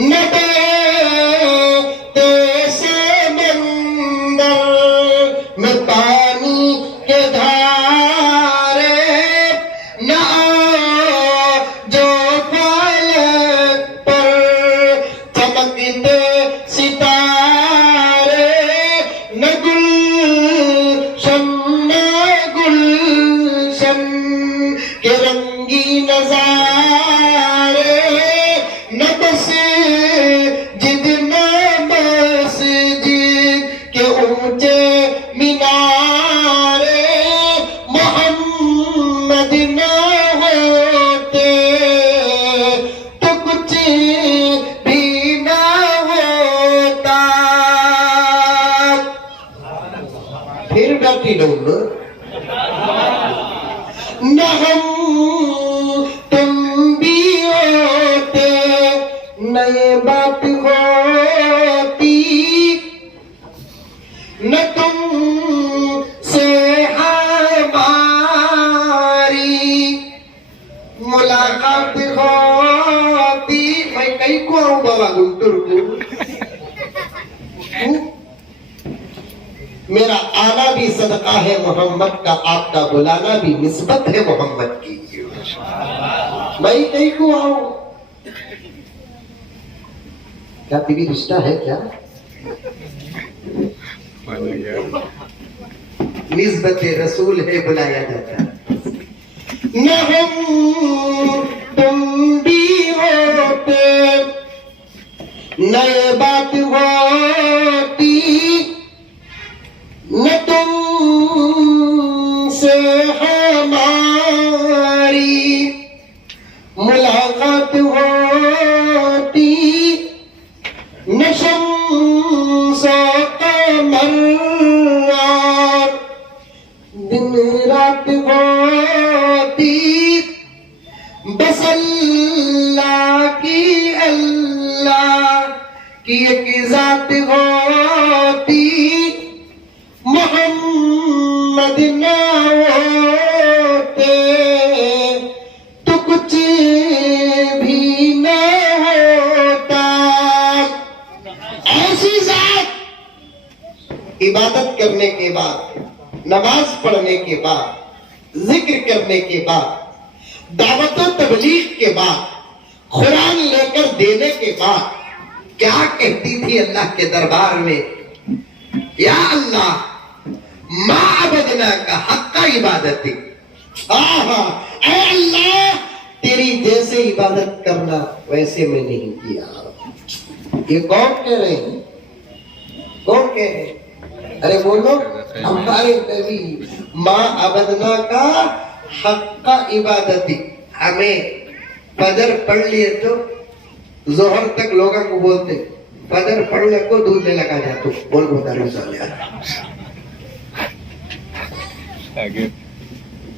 نہ سے مندر میں پانی کے دھارے، نہ جو فلک پر چمکتے ستارے، نہ گلشن کے رنگی نظارے، نہ بس جتنا مسجد کے اونچے مینارے، محمد نہ ہوتے تو کچھ بھی نہ ہوتا۔ پھر بیٹھی لوگ نہ ہم تم بھی ہوتے، نہ یہ بات ہوتی، نہ تم سے ہماری ملاقات ہوتی۔ میں کئی کو آؤں بابا گنٹر کو، میرا آنا بھی صدقہ ہے محمد کا، آپ کا بلانا بھی نسبت ہے محمد کی۔ میں کہیں کو آؤں، کیا تیری رشتہ ہے کیا؟ نسبت رسول ہے بلایا جاتا ہے۔ نہ ہم تم بھی ہوتے، نہ یہ بات ہوتی، نہ تم سے ہماری ملاقات ہوتی، نہ شمس و قمر اور دن رات ہوتی، بس اللہ کی ایک ذات ہوتی، محمد نہ ہوتے تو کچھ بھی نہ ہوتا۔ ایسی ذات عبادت کرنے کے بعد، نماز پڑھنے کے بعد، ذکر کرنے کے بعد، دعوت و تبلیغ کے بعد، قرآن لے کر دینے کے بعد کیا کہتی تھی اللہ کے دربار میں؟ یا اللہ ما عبدنا کا حق کا عبادت، اے اللہ تیری جیسے عبادت کرنا ویسے میں نہیں کیا۔ یہ کون کہہ رہے ہیں؟ کون کہہ رہے ہیں؟ ارے بولو، ہمارے نبی ما عبدنا کا حق کا عبادت۔ ہمیں فجر پڑھ لیے تو ظہر تک لوگوں کو بولتے فجر پڑھنے کو دودھ لے لگا جاتا، بول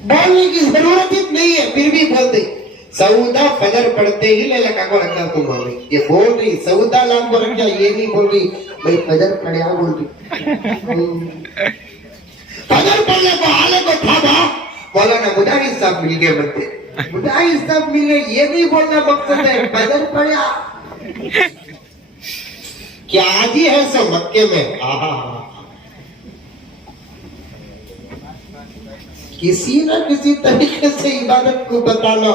بولنے کی ضرورت نہیں ہے، پھر بھی بولتے سعودہ فجر پڑھتے ہی لے لگا کو رکھا تم ہمیں۔ یہ بول رہی سعودہ نام کو رکھا، یہ نہیں بول رہی بھائی فجر پڑھیا بول رہی۔ فجر پڑھنے کو آلے کو تھا با مولانا مجاہد صاحب مل گئے، بنتے مجاہد صاحب ملے، یہ نہیں بولنا مقصد ہے فجر پڑھیا۔ کیا آجی ہے سو مکے میں کسی نہ کسی طریقے سے عبادت کو بتانا،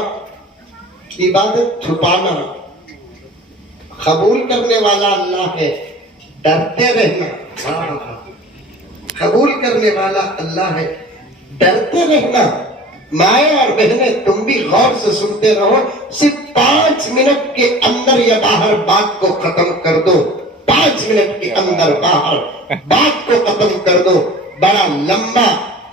عبادت چھپانا۔ قبول کرنے والا اللہ ہے، ڈرتے رہنا۔ قبول کرنے والا اللہ ہے، ڈرتے رہنا۔ مائیں اور بہنیں تم بھی غور سے سنتے رہو، صرف 5 منٹ کے اندر یا باہر بات کو ختم کر دو، 5 منٹ کے اندر باہر بات کو ختم کر دو۔ بڑا لمبا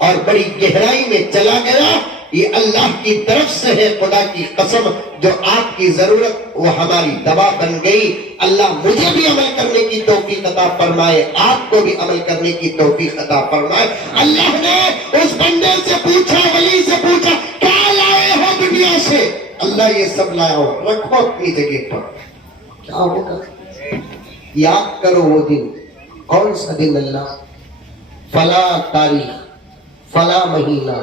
اور بڑی گہرائی میں چلا گیا، یہ اللہ کی طرف سے ہے، خدا کی قسم جو آپ کی ضرورت وہ ہماری دوا بن گئی۔ اللہ مجھے بھی عمل کرنے کی توفیق عطا فرمائے، آپ کو بھی عمل کرنے کی توفیق عطا فرمائے۔ اللہ نے اس بندے سے پوچھا، ولی سے پوچھا، کیا لائے ہو دنیا سے؟ اللہ یہ سب لایا ہو، رکھو اپنی جگہ پر۔ کیا ہوگا؟ یاد کرو وہ دن۔ کون سا دن اللہ؟ فلاں تاریخ، فلاں مہینہ،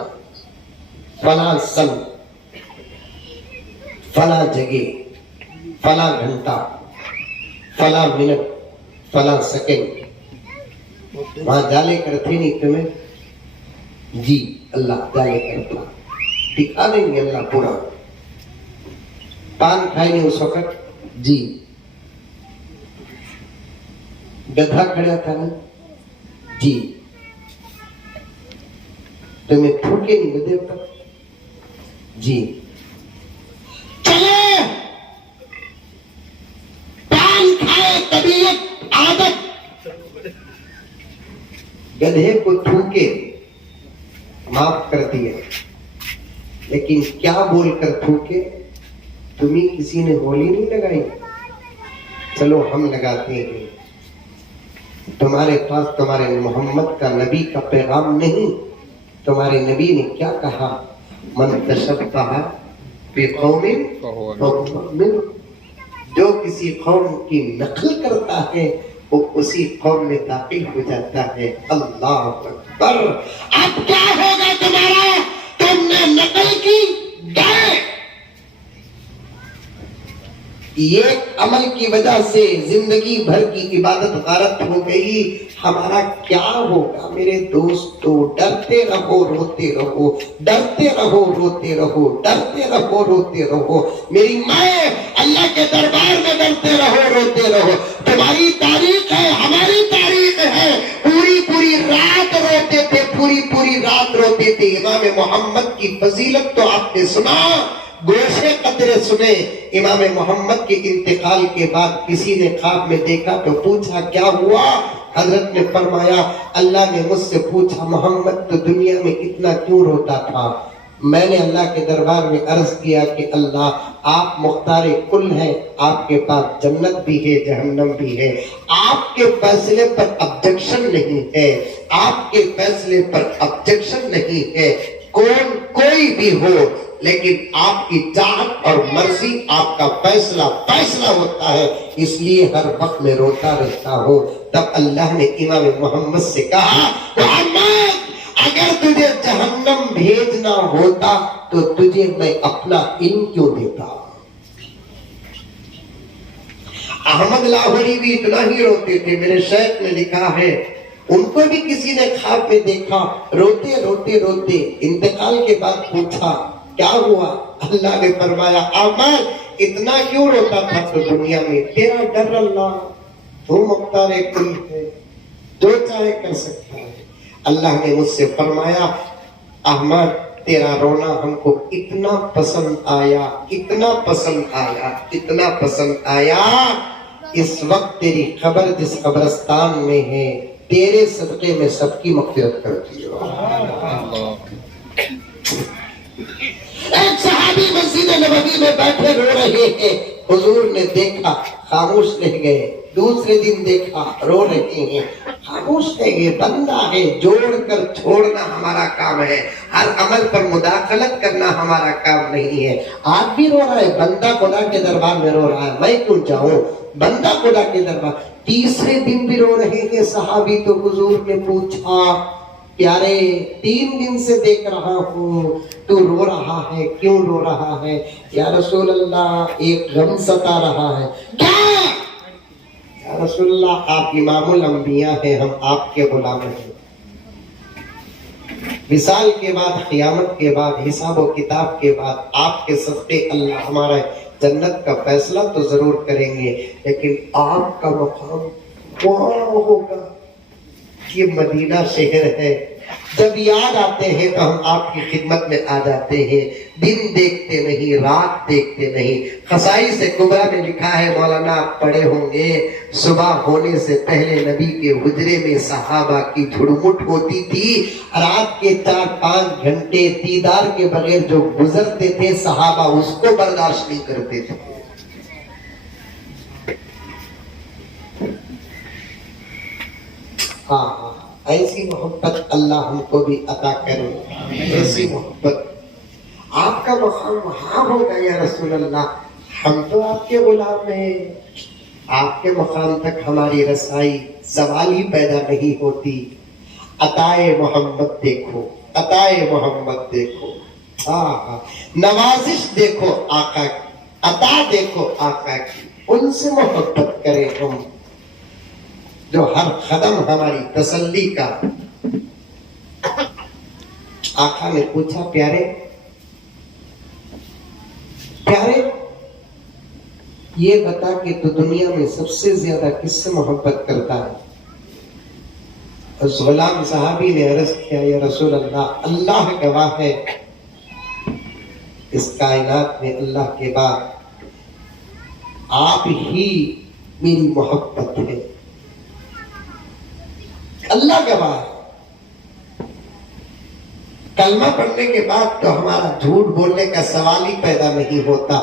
فلاں سن، فلاں جگہ، فلاں گھنٹہ، فلاں منٹ، فلاں سیکنڈ۔ وہاں ڈالے کرتے نہیں تمہیں؟ جی اللہ ڈالے کرتا، دکھا دیں گے اللہ پورا۔ پان کھائے نہیں اس وقت؟ جی۔ گدھا کھڑا تھا نا؟ جی۔ تمہیں پھوکے نہیں گدھے پر؟ جی۔ چلے پان کھائے، طبیعت، عادت، گدھے کو تھوکے، معاف کر دیا، لیکن کیا بول کر تھوکے؟ تمہیں کسی نے ہولی نہیں لگائی؟ چلو ہم لگاتے ہیں۔ تمہارے پاس تمہارے محمد کا، نبی کا پیغام نہیں؟ تمہارے نبی نے کیا کہا؟ من تشبہ بقوم فہو منہم، جو کسی قوم کی نقل کرتا ہے وہ اسی قوم میں داخل ہو جاتا ہے۔ اللہ اکبر۔ اب کیا ہوگا تمہارا؟ تم نے نقل کی، گئے۔ یہ عمل کی وجہ سے زندگی بھر کی عبادت غارت ہو گئی، ہمارا کیا ہوگا؟ میرے دوستو، ڈرتے رہو روتے رہو، ڈرتے رہو روتے رہو، ڈرتے رہو روتے رہو۔ میری ماں، اللہ کے دربار میں ڈرتے رہو روتے رہو۔ تمہاری تاریخ ہے، ہماری تاریخ ہے، پوری پوری رات روتے تھے، پوری پوری رات روتے تھے۔ امام محمد کی فضیلت تو آپ نے سنا، گوشے قطرے سنے۔ امام محمد کے انتقال کے بعد کسی نے خواب میں دیکھا تو پوچھا کیا ہوا؟ حضرت نے فرمایا اللہ نے مجھ سے پوچھا محمد تو دنیا میں اتنا کیوں روتا تھا؟ میں نے اللہ کے دربار میں عرض کیا کہ اللہ آپ مختار کل ہیں، آپ کے پاس جنت بھی ہے جہنم بھی ہے، آپ کے فیصلے پر آبجیکشن نہیں ہے، آپ کے فیصلے پر آبجیکشن نہیں ہے، کوئی بھی ہو، لیکن آپ کی چاہت اور مرضی، آپ کا فیصلہ ہوتا ہے، اس لیے ہر وقت میں روتا رہتا ہوں۔ تب اللہ نے امام محمد سے کہا محمد اگر تجھے جہنم بھیجنا ہوتا تو تجھے میں اپنا علم کیوں دیتا؟ احمد لاہوری بھی اتنا ہی روتے تھے، میرے شیخ نے لکھا ہے ان کو بھی کسی نے خواب میں دیکھا، روتے روتے روتے انتقال کے بعد پوچھا کیا ہوا؟ اللہ نے فرمایا احمد اتنا کیوں روتا تھا؟ تو دنیا میں تیرا ڈر اللہ، تو مختار کل ہے، جو چاہے کر سکتا ہے۔ اللہ نے مجھ سے فرمایا احمد تیرا رونا ہم کو اتنا پسند آیا، اتنا پسند آیا، اتنا پسند آیا، اس وقت تیری خبر جس قبرستان میں ہے تیرے صدقے میں سب کی مغفرت کرتی ہے۔ ایک صحابی مسجد نبوی میں بیٹھے رو رہے ہیں، حضور نے دیکھا خاموش رہ گئے، دوسرے دن دیکھا رو رہے ہیں، خاموش رہ گئے۔ بندہ ہے، جوڑ کر چھوڑنا ہمارا کام ہے، ہر عمل پر مداخلت کرنا ہمارا کام نہیں ہے۔ آج بھی رو رہا ہے، بندہ خدا کے دربار میں رو رہا ہے، میں کیوں جاؤں؟ بندہ خدا کے دربار۔ تیسرے دن بھی رو رہے ہیں صحابی، تو حضور نے پوچھا پیارے 3 دن سے دیکھ رہا ہوں تو رو رہا ہے، کیوں رو رہا ہے؟ یا رسول اللہ ایک غم ستا رہا ہے۔ کیا؟ یا رسول اللہ آپ امام الانبیاء ہیں، ہم آپ کے غلام ہیں، وصال کے بعد، قیامت کے بعد، حساب و کتاب کے بعد آپ کے صدقے اللہ ہمارا جنت کا فیصلہ تو ضرور کریں گے، لیکن آپ کا مقام وہاں ہوگا۔ یہ مدینہ شہر ہے، جب یاد آتے ہیں تو ہم آپ کی خدمت میں آ جاتے ہیں. دن دیکھتے نہیں، رات دیکھتے نہیں. خصائص کبریٰ میں لکھا ہے، مولانا آپ پڑھے ہوں گے، صبح ہونے سے پہلے نبی کے حجرے میں صحابہ کی جھڑمٹ ہوتی تھی. رات کے 4-5 گھنٹے دیدار کے بغیر جو گزرتے تھے صحابہ اس کو برداشت نہیں کرتے تھے. ہاں، ایسی محبت اللہ ہم کو بھی عطا کرے. ایسی محبت. آپ کا مقام وہاں ہوگا یا رسول اللہ، ہم تو آپ کے غلام ہیں. آپ کے مقام تک ہماری رسائی سوال ہی پیدا نہیں ہوتی. عطائے محمد دیکھو، عطائے محمد دیکھو. ہاں، نوازش دیکھو آقا کی، عطا دیکھو آقا کی. ان سے محبت کریں ہم جو ہر قدم ہماری تسلی کا. آقا نے پوچھا، پیارے پیارے یہ بتا کہ تو دنیا میں سب سے زیادہ کس سے محبت کرتا ہے؟ اس غلام صحابی نے عرض کیا، یا رسول اللہ، اللہ گواہ ہے اس کائنات میں اللہ کے بعد آپ ہی میری محبت ہے. اللہ گواہ ہے. کلمہ پڑھنے کے بعد تو ہمارا جھوٹ بولنے کا سوال ہی پیدا نہیں ہوتا.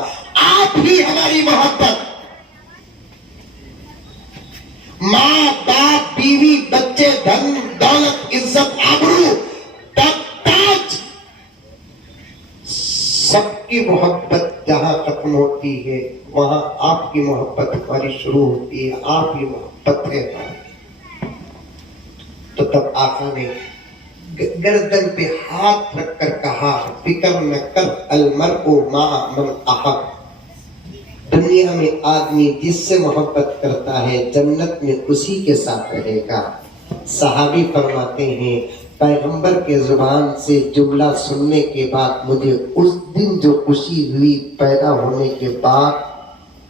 آپ ہی ہماری محبت. ماں، باپ، بیوی، بچے، دھن دولت، عزت، آبرو، تاج، سب کی محبت جہاں ختم ہوتی ہے وہاں آپ کی محبت ہماری شروع ہوتی ہے. آپ ہی محبت ہے. تو تب آقا نے گردن پہ ہاتھ رکھ کر کہا، فکر نہ کر المرء مع من احب. دنیا میں آدمی جس سے محبت کرتا ہے جنت میں اسی کے ساتھ رہے گا. صحابی فرماتے ہیں، پیغمبر کے زبان سے جملہ سننے کے بعد مجھے اس دن جو خوشی ہوئی پیدا ہونے کے بعد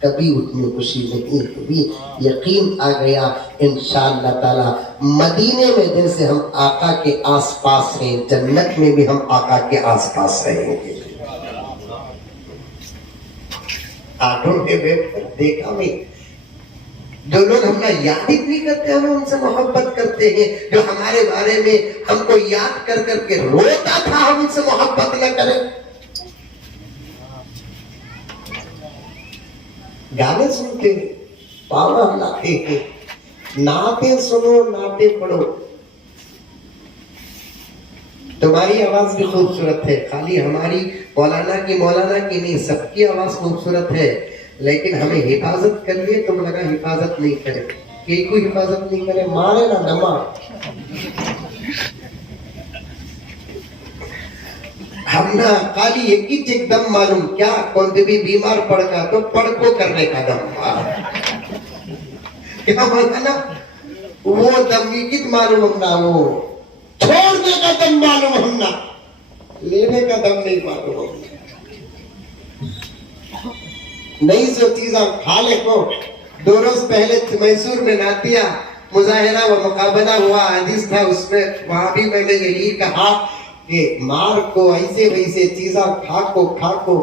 کبھی اتنی خوشی نہیں ہوئی. یقین آ گیا انشاءاللہ تعالی مدینے میں جیسے ہم آقا کے آس پاس ہیں جنت میں بھی ہم آقا کے آس پاس رہیں گے. آٹھوں میں بیٹھ کر دیکھا میں جو لوگ ہمیں یاد ہی نہیں کرتے ہمیں ان سے محبت کرتے ہیں. جو ہمارے بارے میں ہم کو یاد کر کر کے روتا تھا ہم ان سے محبت نہ کریں. گانے سنتے ہیں، پاوا ہلاتے ہیں، نعتیں سنو، نعتیں پڑھو. تمہاری آواز بھی خوبصورت ہے، خالی ہماری مولانا کی نہیں، سب کی آواز خوبصورت ہے. لیکن ہمیں حفاظت کر لیے تم لگا حفاظت نہیں کرے. کہ کوئی حفاظت نہیں کرے، مارے نہ دما. ہم نہ خالی ایک ہی چیک دم معلوم کیا کون بھی بیمار پڑ کا تو پڑ کو کرنے کا دم. کیا مولانا وہ دم کی معلوم ہم نہ، وہ چھوڑنے کا دم معلوم ہم نہ، لینے کا دم نہیں معلوم ہم. نئی جو چیز آپ کھا لے کو. 2 روز پہلے میسور میں ناتیہ مظاہرہ و مقابلہ ہوا، حدیث تھا اس میں، وہاں بھی میں نے یہی کہا کہ مار کو ایسے ویسے چیزاں کھا کو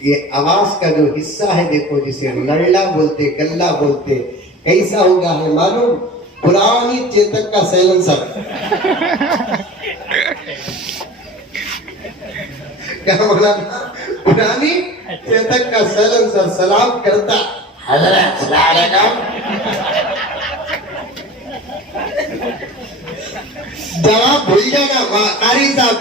یہ آواز کا جو حصہ ہے دیکھو جسے نلّا بولتے، گلّا بولتے، کیسا ہوگا ہے معلوم؟ پرانی چیتک کا سیلنسر. کیا مولانا؟ پرانی چیتک کا سیلنسر سلام کرتا، حضرت السلام علیکم. جواب بھول جانا قاری صاحب.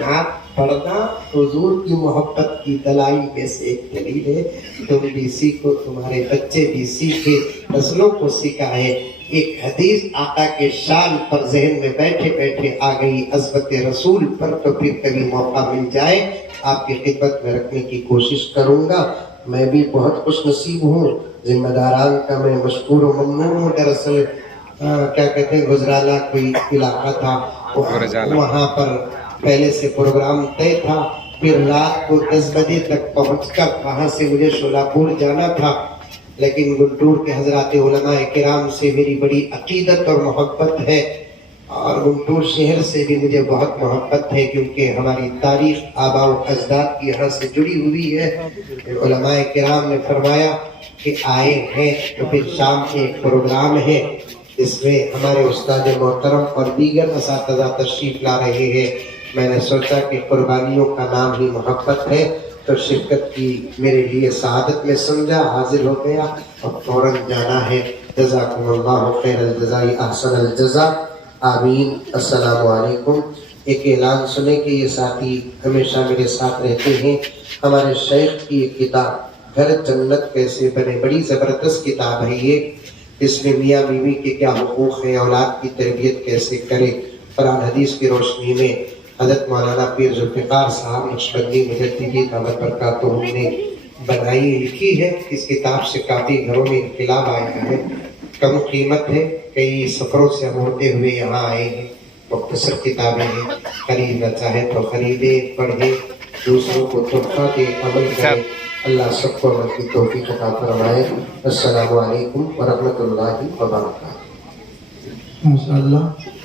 ہاں پڑھنا حضور کی محبت کی دلائل میں سے ایک دلیل ہے. تم بھی سیکھو، تمہارے بچے بھی سیکھے، نسلوں کو سکھائے. ایک حدیث آقا کے شان پر ذہن میں بیٹھے بیٹھے آ گئی، عظمت رسول پر، تو پھر کبھی موقع مل جائے آپ کی خدمت میں رکھنے کی کوشش کروں گا. میں بھی بہت خوش نصیب ہوں، ذمہ داران کا میں مشکور و ممنون ہوں. دراصل کیا کہتے ہیں گجرالہ کوئی علاقہ تھا، وہاں پر پہلے سے پروگرام طے تھا. پھر رات کو 10 بجے تک پہنچ کر وہاں سے مجھے شولاپور جانا تھا. لیکن گنٹور کے حضرات علماء کرام سے میری بڑی عقیدت اور محبت ہے. اور گنٹور شہر سے بھی مجھے بہت محبت ہے، کیونکہ ہماری تاریخ آباء و اجداد کی یہاں سے جڑی ہوئی ہے۔ علماء کرام نے فرمایا کہ آئے ہیں تو پھر شام کے ایک پروگرام ہے، اس میں ہمارے استاد محترم اور دیگر اساتذہ تشریف لا رہے ہیں۔ میں نے سوچا کہ قربانیوں کا نام ہی محبت ہے، تو شرکت کی میرے لیے سعادت میں سمجھا، حاضر ہو گیا اور فوراً جانا ہے۔ جزاکم اللہ خیر الجزاء احسن الجزاء، آمین۔ السلام علیکم۔ ایک اعلان سنیں کہ یہ ساتھی ہمیشہ میرے ساتھ رہتے ہیں، ہمارے شیخ کی ایک کتاب گھر جنت کیسے بنے، بڑی زبردست کتاب ہے یہ، اس میں میاں بیوی کے کیا حقوق ہیں، اولاد کی تربیت کیسے کرے، قرآن حدیث کی روشنی میں۔ حضرت مولانا پیر ذوالفقار صاحب نقشبندی مجددی دامت برکاتہم نے بنائی لکھی ہے۔ اس کتاب سے کافی گھروں میں انقلاب آیا ہے، کم قیمت ہے، کئی سفروں سے ہم ہوتے ہوئے یہاں آئے ہیں، مختصر کتابیں ہیں، خریدنا چاہے تو خریدے، پڑھے، دوسروں کو تحفہ دے، عمل کرے۔ اللہ سب کو عمل کی توفیق عطا فرمائے۔ السلام علیکم ورحمۃ اللہ وبرکاتہ۔ ماشاء اللہ۔